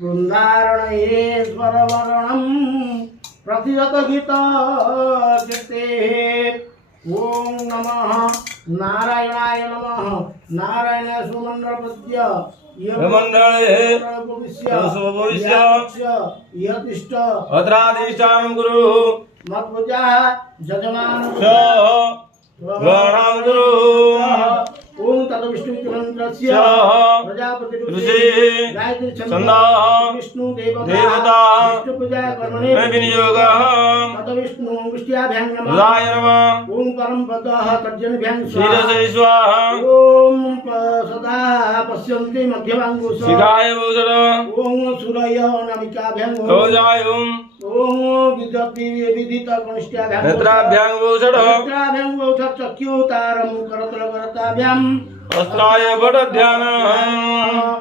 वृंदारणेश्वरवर्णं प्रतिहतगीतचित्ते ओम नमः नारायणाय नमः नारायण सुमंडलपद्य मंडले यतिष्ठ भद्राधिष्ठानं गुरु मत्पूजा जजमान गणां गुरु ओम तद विष्णु मंत्रस्य प्रजापति ऋषि गायत्री छंद विष्णु देवता विष्णु पूजा कर्मणे विनियोगः तद विष्णु विष्णुभ्यां नमः रुद्राय नमः ओम परम पदः तर्जनभ्यां शीरसे स्वाहा ओम सदा पश्यन्ति मध्यभागं शिखाय भूषण ओम सूर्य नमिकाभ्यां ओजाय ओम विदित कनिष्ठाभ्यां नेत्राभ्यां भूषण नेत्राभ्यां भूषण चक्षुतारं करतलकरताभ्यां अस्त्राय वटध्यानम्